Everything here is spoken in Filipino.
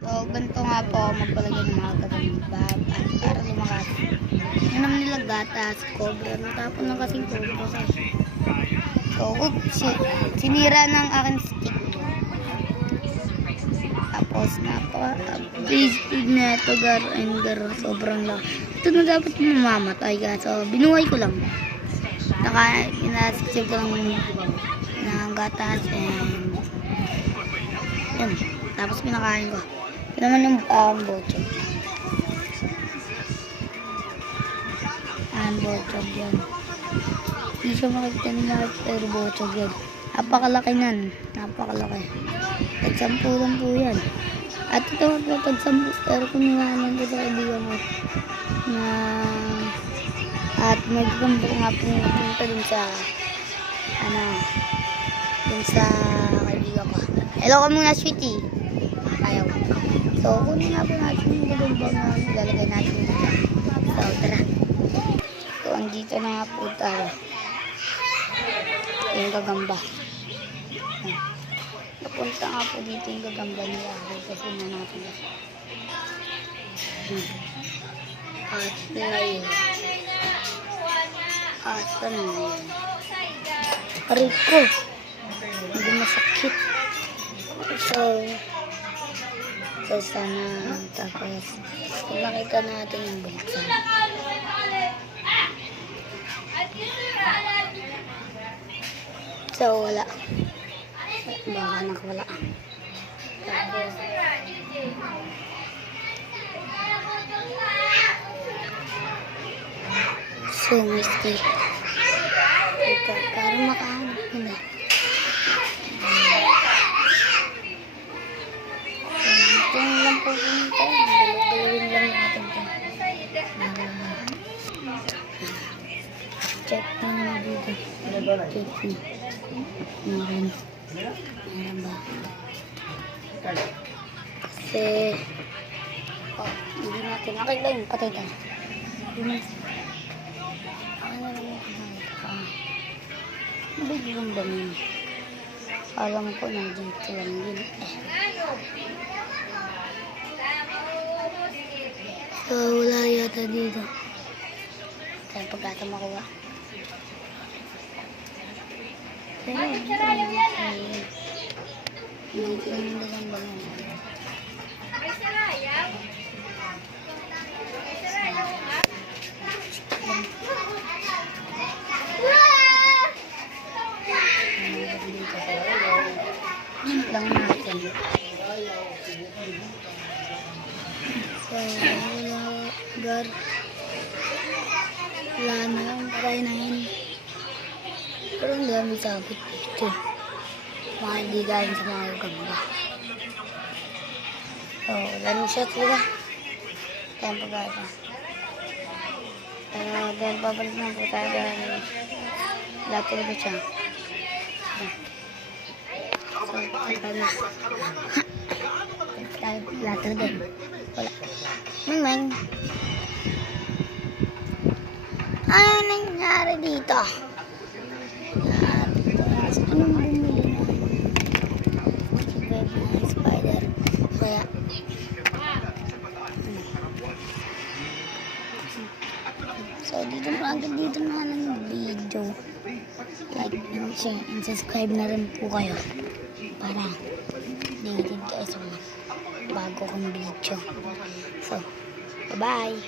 So, ganito nga po ako magpalagay ng mga gagamba para lumakas. Nanam nila gatas, cobra, natapon ng kasing cobra. So, sinira ng aking stick. Tapos, napaka-basic na ito, sobrang laki. Ito na dapat mamamatay ka. So, binuhay ko lang. Inasikip ko lang ng gatas and yun. Tapos pinakain ko. Ito naman yung bochog. Bochog yan. Hindi siya makikita nila pero bochog yan. Napakalaki nan. Napakalaki. Tag-10 lang po yan. At ito tag-10 pero kuniwanan ko sa kaibigan mo. At magkambo nga po punta dun sa dun sa kaibigan ko. Hello ka muna, sweetie. Ayaw. So, kunin nga po natin yung gagambang na lalagay natin dito. So, tara. So, andito na nga po tayo. Yung gagamba. Napunta nga po dito yung gagamba niya. Kasi na natin. At ngayon. Asan na yun? Aray ko. Hindi masakit. So sana tapos makita natin yung bulsa. So wala. Baka nakawala. Tapos so mistake. Ito, para makahanap nila. Ito lang po punta. Gawin lang natin ito. Check na naman dito. Check na. Meron. Meron ba? Kasi hindi natin. Nakita yun. Patay tayo. Hindi natin. Biglang ba yun? Alam ko nandito lang yun. So, wala yata dito. Kaya pagkata makuha. Pero, dito lang ba yun? Lang natin. So, wala na lang, patay na yun. Pero ang dami sabot dito. Mga hindi galing sa mga gagamba. So, wala nang shot sila. Kaya pag-ata. Pero dahil babalik na po tayo dahil lahat ko siya. So, later din. Wala. Ming. Ano nangyari dito? Anong bumili na? Spider. Kaya. So, dito na lang yung video. Like and share and subscribe na rin po kayo. Para updated kayo sa mga bago kong video. So, bye-bye!